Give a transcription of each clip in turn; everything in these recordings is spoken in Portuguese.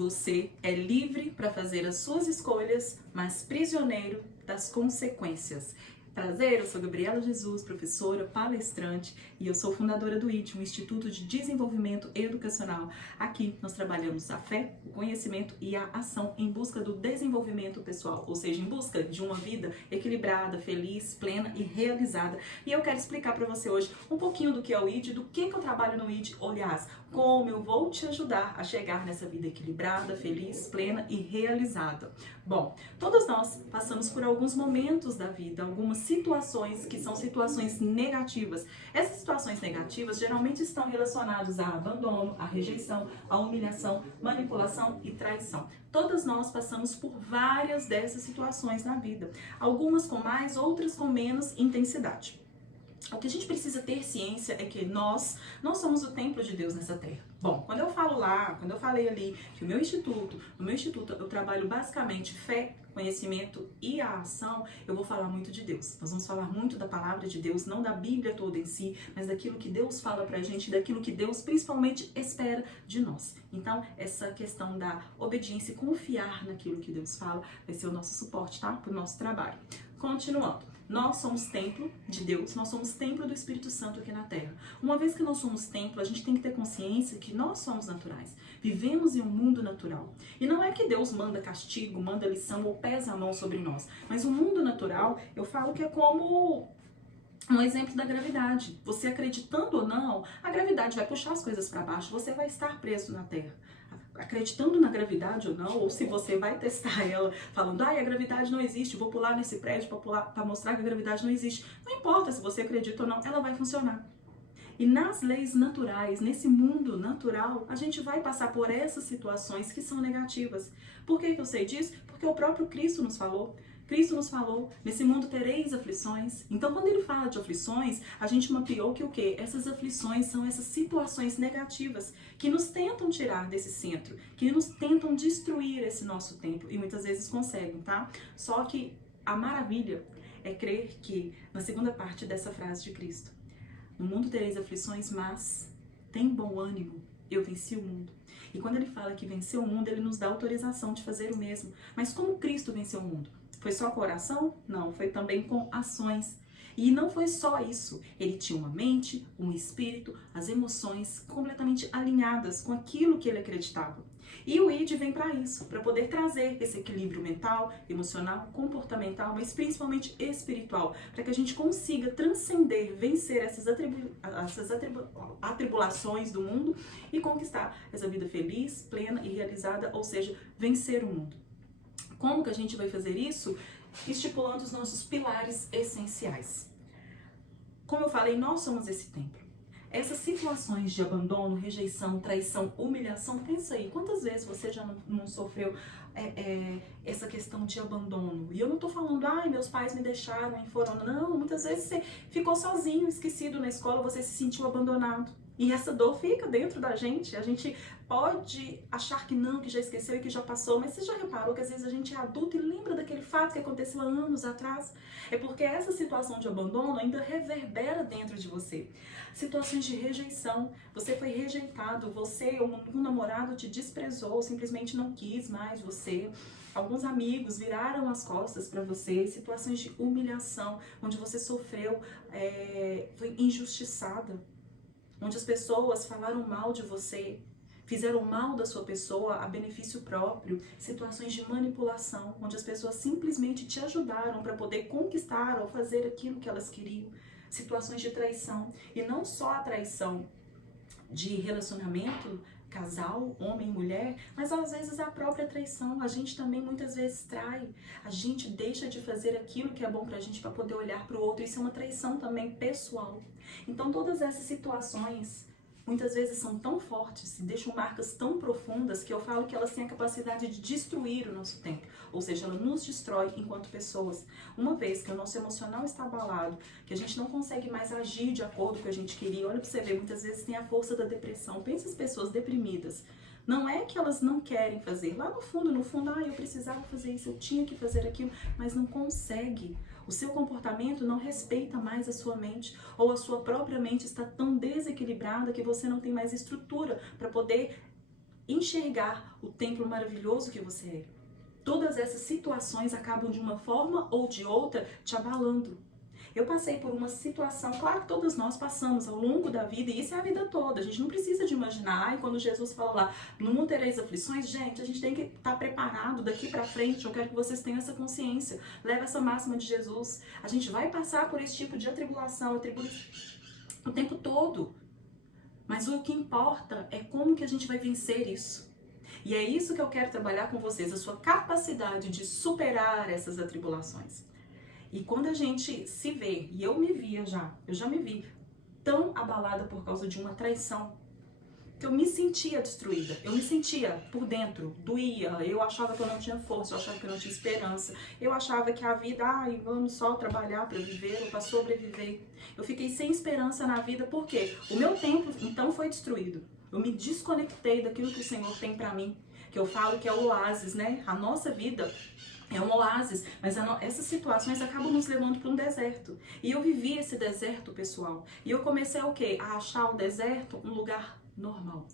Você é livre para fazer as suas escolhas, mas prisioneiro das consequências. Prazer, eu sou Gabriela Jesus, professora, palestrante, e eu sou fundadora do IT, um Instituto de Desenvolvimento Educacional. Aqui nós trabalhamos a fé, o conhecimento e a ação em busca do desenvolvimento pessoal, ou seja, em busca de uma vida equilibrada, feliz, plena e realizada. E eu quero explicar para você hoje um pouquinho do que é o IT, do que eu trabalho no IT, aliás, como eu vou te ajudar a chegar nessa vida equilibrada, feliz, plena e realizada. Bom, todos nós passamos por alguns momentos da vida, algumas situações que são situações negativas. Essas situações negativas geralmente estão relacionadas a abandono, a rejeição, a humilhação, manipulação e traição. Todas nós passamos por várias dessas situações na vida, algumas com mais, outras com menos intensidade. O que a gente precisa ter ciência é que nós não somos o templo de Deus nessa terra. Bom, quando eu falei ali que no meu instituto eu trabalho basicamente fé, conhecimento e a ação, eu vou falar muito de Deus. Nós vamos falar muito da palavra de Deus, não da Bíblia toda em si, mas daquilo que Deus fala pra gente, daquilo que Deus principalmente espera de nós. Então, essa questão da obediência e confiar naquilo que Deus fala vai ser o nosso suporte, tá? Pro nosso trabalho. Continuando. Nós somos templo de Deus, nós somos templo do Espírito Santo aqui na Terra. Uma vez que nós somos templo, a gente tem que ter consciência que nós somos naturais. Vivemos em um mundo natural. E não é que Deus manda castigo, manda lição ou pesa a mão sobre nós. Mas o mundo natural, eu falo que é como um exemplo da gravidade. Você acreditando ou não, a gravidade vai puxar as coisas para baixo, você vai estar preso na Terra. Acreditando na gravidade ou não, ou se você vai testar ela falando, a gravidade não existe, vou pular nesse prédio para mostrar que a gravidade não existe. Não importa se você acredita ou não, ela vai funcionar. E nas leis naturais, nesse mundo natural, a gente vai passar por essas situações que são negativas. Por que eu sei disso? Porque o próprio Cristo nos falou. Cristo nos falou, nesse mundo tereis aflições. Então, quando ele fala de aflições, a gente mapeou que o quê? Essas aflições são essas situações negativas que nos tentam tirar desse centro, que nos tentam destruir esse nosso templo, e muitas vezes conseguem, tá? Só que a maravilha é crer que, na segunda parte dessa frase de Cristo, no mundo tereis aflições, mas tem bom ânimo, eu venci o mundo. E quando ele fala que venceu o mundo, ele nos dá autorização de fazer o mesmo. Mas como Cristo venceu o mundo? Foi só com oração? Não, foi também com ações. E não foi só isso. Ele tinha uma mente, um espírito, as emoções completamente alinhadas com aquilo que ele acreditava. E o ID vem para isso, para poder trazer esse equilíbrio mental, emocional, comportamental, mas principalmente espiritual, para que a gente consiga transcender, vencer essas atribulações do mundo e conquistar essa vida feliz, plena e realizada, ou seja, vencer o mundo. Como que a gente vai fazer isso? Estipulando os nossos pilares essenciais. Como eu falei, nós somos esse templo. Essas situações de abandono, rejeição, traição, humilhação, pensa aí, quantas vezes você já não sofreu essa questão de abandono? E eu não tô falando, meus pais me deixaram e foram, não, muitas vezes você ficou sozinho, esquecido na escola, você se sentiu abandonado. E essa dor fica dentro da gente, a gente pode achar que não, que já esqueceu e que já passou, mas você já reparou que às vezes a gente é adulto e lembra daquele fato que aconteceu há anos atrás? É porque essa situação de abandono ainda reverbera dentro de você. Situações de rejeição, você foi rejeitado, um namorado te desprezou, simplesmente não quis mais você. Alguns amigos viraram as costas para você, situações de humilhação, onde você sofreu, foi injustiçada, onde as pessoas falaram mal de você, fizeram mal da sua pessoa a benefício próprio, situações de manipulação, onde as pessoas simplesmente te ajudaram para poder conquistar ou fazer aquilo que elas queriam, situações de traição, e não só a traição de relacionamento, casal, homem e mulher, mas às vezes a própria traição, a gente também muitas vezes trai, a gente deixa de fazer aquilo que é bom pra gente para poder olhar pro outro, isso é uma traição também pessoal. Então todas essas situações muitas vezes são tão fortes e deixam marcas tão profundas que eu falo que elas têm a capacidade de destruir o nosso tempo, ou seja, ela nos destrói enquanto pessoas. Uma vez que o nosso emocional está abalado, que a gente não consegue mais agir de acordo com o que a gente queria, olha pra você ver, muitas vezes tem a força da depressão. Pensa as pessoas deprimidas. Não é que elas não querem fazer, lá no fundo, eu precisava fazer isso, eu tinha que fazer aquilo, mas não consegue. O seu comportamento não respeita mais a sua mente, ou a sua própria mente está tão desequilibrada que você não tem mais estrutura para poder enxergar o templo maravilhoso que você é. Todas essas situações acabam de uma forma ou de outra te abalando. Eu passei por uma situação, claro que todos nós passamos ao longo da vida, e isso é a vida toda. A gente não precisa de imaginar, quando Jesus fala lá, no mundo tereis aflições, gente, a gente tem que estar preparado daqui pra frente. Eu quero que vocês tenham essa consciência. Leva essa máxima de Jesus. A gente vai passar por esse tipo de atribulação, o tempo todo. Mas o que importa é como que a gente vai vencer isso. E é isso que eu quero trabalhar com vocês, a sua capacidade de superar essas atribulações. E quando a gente se vê, e eu já me vi tão abalada por causa de uma traição, que eu me sentia destruída, eu me sentia por dentro, doía, eu achava que eu não tinha força, eu achava que eu não tinha esperança, eu achava que a vida, vamos só trabalhar para viver ou para sobreviver. Eu fiquei sem esperança na vida, porque o meu tempo então foi destruído. Eu me desconectei daquilo que o Senhor tem para mim, que eu falo que é o oásis, né? A nossa vida é um oásis, mas essas situações acabam nos levando para um deserto. E eu vivi esse deserto, pessoal. E eu comecei o quê? A achar o deserto um lugar normal.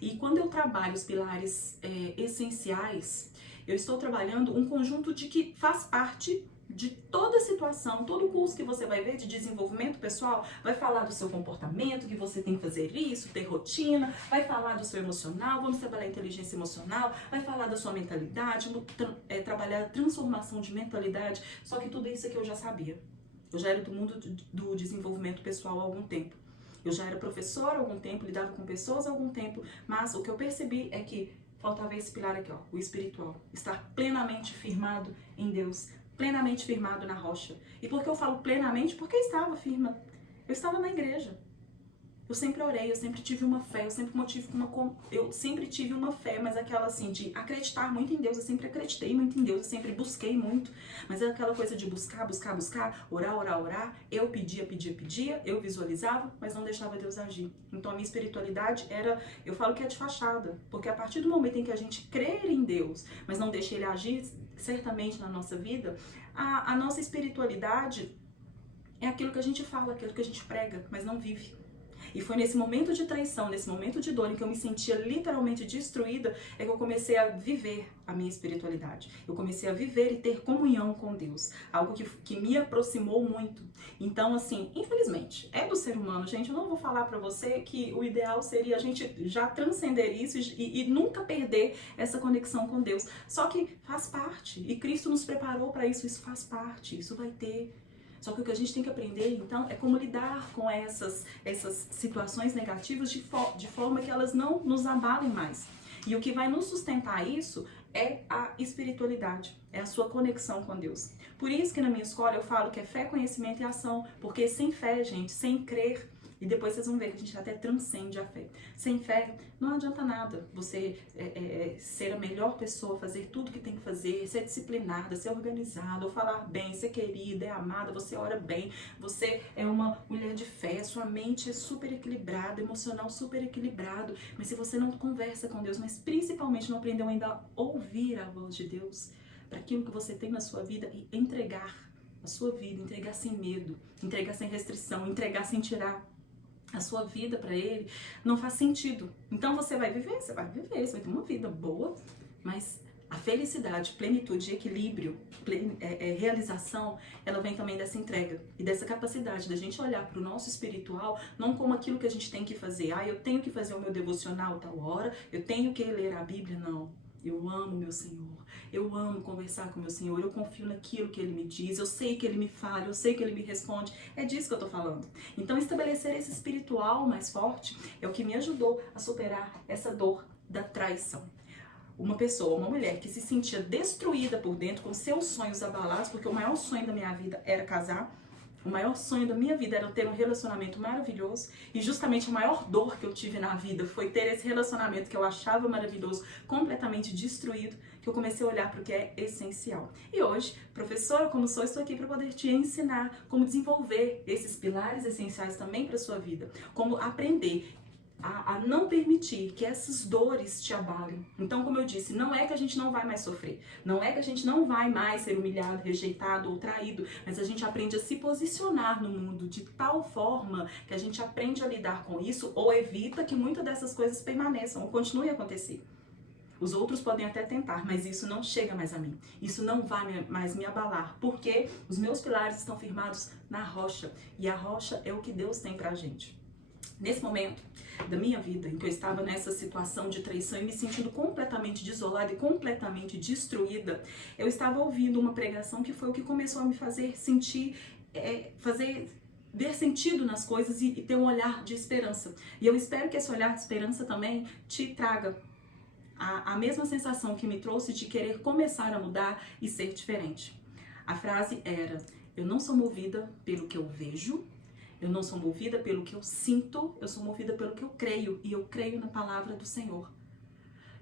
E quando eu trabalho os pilares essenciais, eu estou trabalhando um conjunto de que faz parte de toda situação, todo curso que você vai ver de desenvolvimento pessoal, vai falar do seu comportamento, que você tem que fazer isso, ter rotina, vai falar do seu emocional, vamos trabalhar inteligência emocional, vai falar da sua mentalidade, trabalhar a transformação de mentalidade, só que tudo isso aqui eu já sabia. Eu já era do mundo do desenvolvimento pessoal há algum tempo. Eu já era professora há algum tempo, lidava com pessoas há algum tempo, mas o que eu percebi é que faltava esse pilar aqui, o espiritual, estar plenamente firmado em Deus, plenamente firmado na rocha. E por que eu falo plenamente? Porque eu estava firme. Eu estava na igreja. Eu sempre orei, eu sempre tive uma fé, eu sempre tive uma fé, mas aquela assim, de acreditar muito em Deus, eu sempre acreditei muito em Deus, eu sempre busquei muito, mas é aquela coisa de buscar, orar, eu pedia, eu visualizava, mas não deixava Deus agir. Então a minha espiritualidade eu falo que é de fachada, porque a partir do momento em que a gente crer em Deus, mas não deixa Ele agir certamente na nossa vida, a nossa espiritualidade é aquilo que a gente fala, aquilo que a gente prega, mas não vive. E foi nesse momento de traição, nesse momento de dor, em que eu me sentia literalmente destruída, é que eu comecei a viver a minha espiritualidade. Eu comecei a viver e ter comunhão com Deus. Algo que me aproximou muito. Então, assim, infelizmente, é do ser humano, gente. Eu não vou falar pra você que o ideal seria a gente já transcender isso e nunca perder essa conexão com Deus. Só que faz parte. E Cristo nos preparou pra isso. Isso faz parte. Isso vai ter. Só que o que a gente tem que aprender, então, é como lidar com essas situações negativas de forma que elas não nos abalem mais. E o que vai nos sustentar isso é a espiritualidade, é a sua conexão com Deus. Por isso que na minha escola eu falo que é fé, conhecimento e ação, porque sem fé, gente, sem crer, e depois vocês vão ver que a gente até transcende a fé. Sem fé, não adianta nada você ser a melhor pessoa, fazer tudo que tem que fazer, ser disciplinada, ser organizada, ou falar bem, ser querida, é amada, você ora bem, você é uma mulher de fé, sua mente é super equilibrada, emocional super equilibrado, mas se você não conversa com Deus, mas principalmente não aprendeu ainda a ouvir a voz de Deus, para aquilo que você tem na sua vida e entregar a sua vida, entregar sem medo, entregar sem restrição, entregar sem tirar a sua vida para Ele, não faz sentido. Então você vai viver, você vai ter uma vida boa, mas a felicidade, plenitude, equilíbrio, realização, ela vem também dessa entrega e dessa capacidade da gente olhar para o nosso espiritual não como aquilo que a gente tem que fazer. Eu tenho que fazer o meu devocional tal hora, eu tenho que ler a Bíblia, não. Eu amo meu Senhor, eu amo conversar com meu Senhor, eu confio naquilo que Ele me diz, eu sei que Ele me fala, eu sei que Ele me responde, é disso que eu tô falando. Então estabelecer esse espiritual mais forte é o que me ajudou a superar essa dor da traição. Uma pessoa, uma mulher que se sentia destruída por dentro, com seus sonhos abalados, porque o maior sonho da minha vida era casar, o maior sonho da minha vida era ter um relacionamento maravilhoso, e justamente a maior dor que eu tive na vida foi ter esse relacionamento que eu achava maravilhoso, completamente destruído, que eu comecei a olhar para o que é essencial. E hoje, professora como sou, estou aqui para poder te ensinar como desenvolver esses pilares essenciais também para a sua vida, como aprender a não permitir que essas dores te abalem. Então, como eu disse, não é que a gente não vai mais sofrer, não é que a gente não vai mais ser humilhado, rejeitado ou traído, mas a gente aprende a se posicionar no mundo de tal forma que a gente aprende a lidar com isso ou evita que muitas dessas coisas permaneçam ou continuem a acontecer. Os outros podem até tentar, mas isso não chega mais a mim. Isso não vai mais me abalar, porque os meus pilares estão firmados na rocha. E a rocha é o que Deus tem pra gente. Nesse momento da minha vida, em que eu estava nessa situação de traição e me sentindo completamente desolada e completamente destruída, eu estava ouvindo uma pregação que foi o que começou a me fazer sentir, ver sentido nas coisas e ter um olhar de esperança. E eu espero que esse olhar de esperança também te traga a mesma sensação que me trouxe de querer começar a mudar e ser diferente. A frase era: eu não sou movida pelo que eu vejo, eu não sou movida pelo que eu sinto, eu sou movida pelo que eu creio, e eu creio na palavra do Senhor.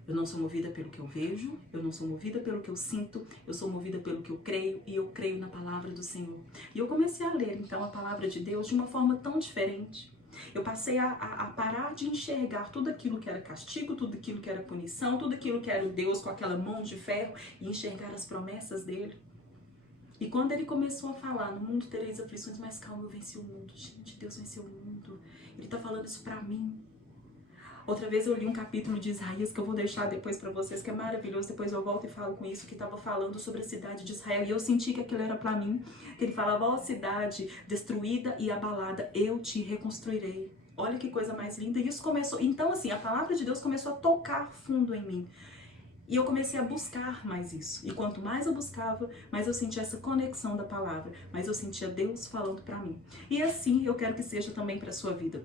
Eu não sou movida pelo que eu vejo, eu não sou movida pelo que eu sinto, eu sou movida pelo que eu creio, e eu creio na palavra do Senhor. E eu comecei a ler, então, a palavra de Deus de uma forma tão diferente. Eu passei a parar de enxergar tudo aquilo que era castigo, tudo aquilo que era punição, tudo aquilo que era o Deus com aquela mão de ferro, e enxergar as promessas dele. E quando ele começou a falar: no mundo tereis aflições, mas calma, eu venci o mundo. Gente, Deus venceu o mundo. Ele tá falando isso pra mim. Outra vez eu li um capítulo de Isaías que eu vou deixar depois pra vocês, que é maravilhoso. Depois eu volto e falo com isso, que tava falando sobre a cidade de Israel. E eu senti que aquilo era pra mim. Que ele falava: ó cidade destruída e abalada, eu te reconstruirei. Olha que coisa mais linda. E isso começou... Então, assim, a palavra de Deus começou a tocar fundo em mim. E eu comecei a buscar mais isso. E quanto mais eu buscava, mais eu sentia essa conexão da palavra. Mais eu sentia Deus falando pra mim. E assim eu quero que seja também pra sua vida.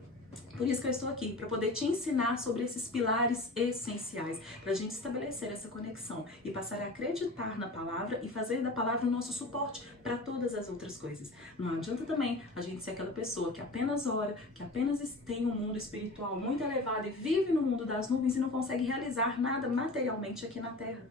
Por isso que eu estou aqui, para poder te ensinar sobre esses pilares essenciais, para a gente estabelecer essa conexão e passar a acreditar na palavra e fazer da palavra o nosso suporte para todas as outras coisas. Não adianta também a gente ser aquela pessoa que apenas ora, que apenas tem um mundo espiritual muito elevado e vive no mundo das nuvens e não consegue realizar nada materialmente aqui na terra.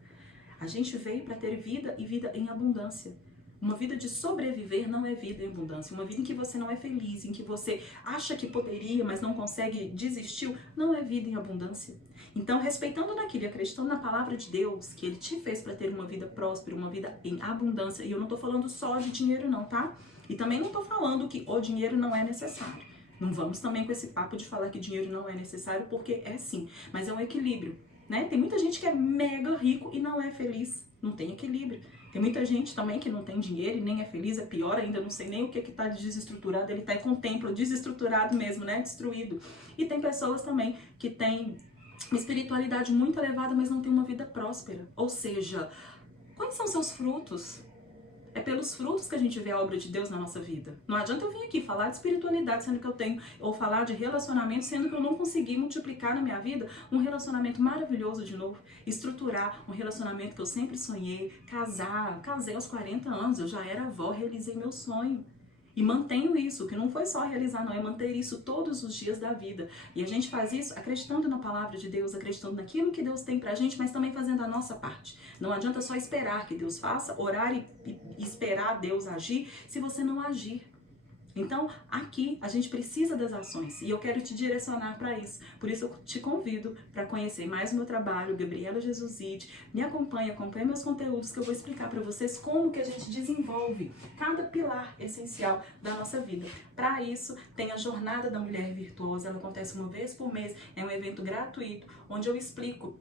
A gente veio para ter vida e vida em abundância. Uma vida de sobreviver não é vida em abundância. Uma vida em que você não é feliz, em que você acha que poderia, mas não consegue, desistiu, não é vida em abundância. Então, respeitando naquilo e acreditando na palavra de Deus, que Ele te fez para ter uma vida próspera, uma vida em abundância, e eu não tô falando só de dinheiro não, tá? E também não tô falando que o dinheiro não é necessário. Não vamos também com esse papo de falar que dinheiro não é necessário, porque é sim, mas é um equilíbrio, né? Tem muita gente que é mega rico e não é feliz, não tem equilíbrio. Tem muita gente também que não tem dinheiro e nem é feliz, é pior ainda, não sei nem o que tá desestruturado, ele tá com o templo desestruturado mesmo, né, destruído. E tem pessoas também que têm uma espiritualidade muito elevada, mas não tem uma vida próspera. Ou seja, quais são seus frutos? É pelos frutos que a gente vê a obra de Deus na nossa vida. Não adianta eu vir aqui falar de espiritualidade, sendo que eu tenho, ou falar de relacionamento, sendo que eu não consegui multiplicar na minha vida um relacionamento maravilhoso de novo, estruturar um relacionamento que eu sempre sonhei, casei aos 40 anos, eu já era avó, realizei meu sonho. E mantenho isso, que não foi só realizar, não, é manter isso todos os dias da vida. E a gente faz isso acreditando na palavra de Deus, acreditando naquilo que Deus tem pra gente, mas também fazendo a nossa parte. Não adianta só esperar que Deus faça, orar e esperar Deus agir, se você não agir. Então, aqui a gente precisa das ações e eu quero te direcionar para isso. Por isso eu te convido para conhecer mais o meu trabalho, Gabriela Jesuside. Me acompanhe meus conteúdos que eu vou explicar para vocês como que a gente desenvolve cada pilar essencial da nossa vida. Para isso, tem a Jornada da Mulher Virtuosa, ela acontece uma vez por mês, é um evento gratuito onde eu explico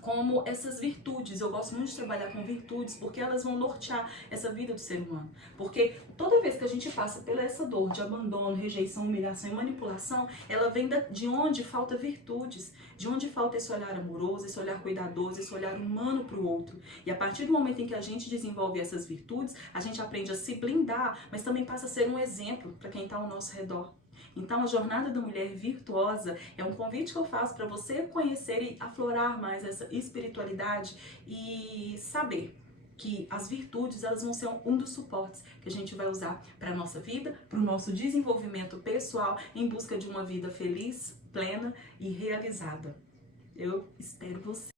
como essas virtudes, eu gosto muito de trabalhar com virtudes, porque elas vão nortear essa vida do ser humano. Porque toda vez que a gente passa pela essa dor de abandono, rejeição, humilhação e manipulação, ela vem de onde falta virtudes, de onde falta esse olhar amoroso, esse olhar cuidadoso, esse olhar humano para o outro. E a partir do momento em que a gente desenvolve essas virtudes, a gente aprende a se blindar, mas também passa a ser um exemplo para quem está ao nosso redor. Então, a Jornada da Mulher Virtuosa é um convite que eu faço para você conhecer e aflorar mais essa espiritualidade e saber que as virtudes, elas vão ser um dos suportes que a gente vai usar para a nossa vida, para o nosso desenvolvimento pessoal, em busca de uma vida feliz, plena e realizada. Eu espero você.